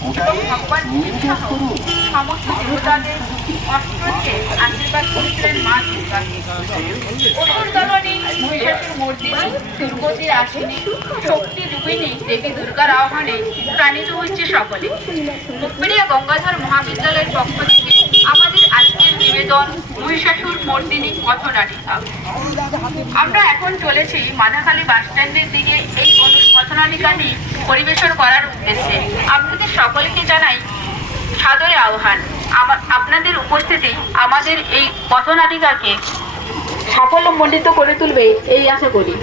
এবং ভগবান শিব সহ সমস্ত দেবতাদের অষ্টকে আশীর্বাদ করেছিলেন মা দুর্গাকে। অসুর দলনী মহিষাসুর মর্দিনী দুর্গতির আসিনী শক্তি রূপিণী দেবী দুর্গার আহ্বানে প্রাণিত হচ্ছে সকলে। মুখবেড়িয়া গঙ্গাধর মহাবিদ্যালয়ের পক্ষ থেকে আমাদের আজকের নিবেদন মহিষাসুর মর্দিনী পথনাটিকা। আমরা এখন চলেছি মাধাখালী বাস স্ট্যান্ডের দিকে এই পথনাটিকাটি পরিবেশন করার উদ্দেশ্যে। আপনাদের সকলকে জানাই সাদরে আহ্বান। আপনাদের উপস্থিতি আমাদের এই পথনাটিকাকে সাফল্যমণ্ডিত করে তুলবে এই আশা করি।